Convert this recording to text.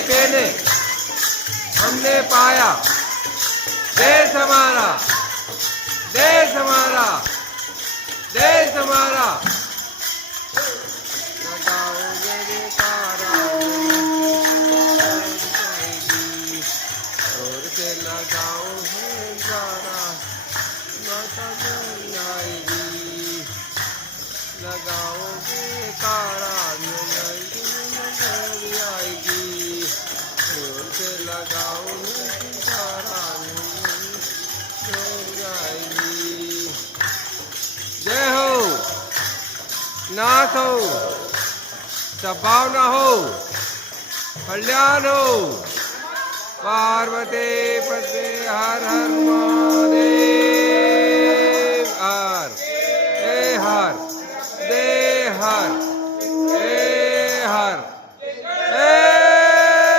तेने हमने पाया देश हमारा, देश हमारा, देश हमारा। लगाओगे जयकारा जोर से लगाओ जयकारा, माता नहीं आएगी। लगाओगे जयकारा नहीं आएगी, जोर से लगाओ जयकारा नहीं आएगी। जय हो, नाथ हो, सद्भावना हो, कल्याण हो। पार्वती पते हर हर महादेव।